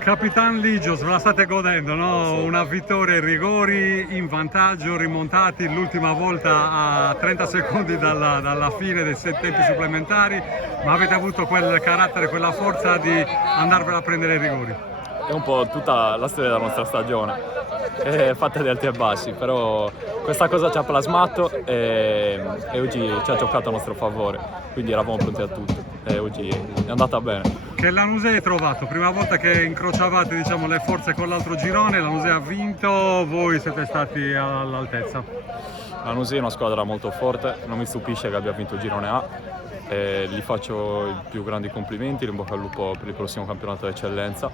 Capitan Ligios, ve la state godendo, no? Sì. Una vittoria ai rigori, in vantaggio, rimontati l'ultima volta a 30 secondi dalla fine dei 7 tempi supplementari, ma avete avuto quel carattere, quella forza di andarvela a prendere ai rigori. È un po' tutta la storia della nostra stagione, è fatta di alti e bassi, però questa cosa ci ha plasmato e oggi ci ha giocato a nostro favore, quindi eravamo pronti a tutto e oggi è andata bene. Che Lanusei hai trovato? Prima volta che incrociavate, diciamo, le forze con l'altro girone, Lanusei ha vinto, voi siete stati all'altezza. Lanusei è una squadra molto forte, non mi stupisce che abbia vinto il girone A. Gli faccio i più grandi complimenti, in bocca al lupo per il prossimo campionato d'eccellenza.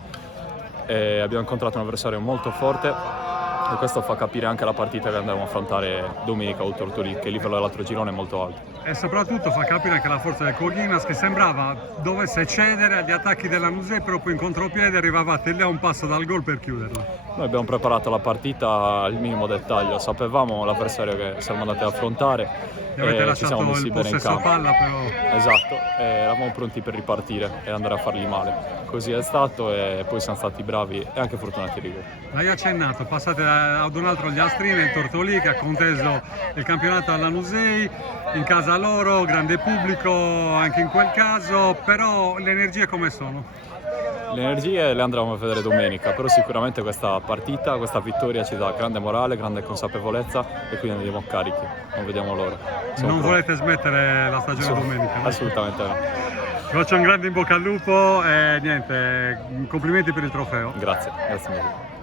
Abbiamo incontrato un avversario molto forte e questo fa capire anche la partita che andremo a affrontare domenica a Tortolì, che il livello dell'altro girone è molto alto. E soprattutto fa capire anche la forza del Coghinas, che sembrava dovesse cedere agli attacchi della Lanusei, però poi in contropiede arrivavate lì a un passo dal gol per chiuderla. Noi abbiamo preparato la partita al minimo dettaglio, sapevamo l'avversario che siamo andati ad affrontare. E avete Ci lasciato siamo messi il bene in possesso campo. palla, però. Esatto, eravamo pronti per ripartire e andare a fargli male. Così è stato e poi siamo stati bravi e anche fortunati ai rigori. L'hai accennato, passate ad un altro gli Astrine, il Tortolì, che ha conteso il campionato alla Lanusei, in casa loro, grande pubblico anche in quel caso, però le energie come sono? Le energie le andremo a vedere domenica, però sicuramente questa partita, questa vittoria ci dà grande morale, grande consapevolezza e quindi andiamo carichi, non vediamo l'ora. Non volete smettere la stagione domenica? No? Assolutamente no. Ti faccio un grande in bocca al lupo e niente, complimenti per il trofeo. Grazie mille.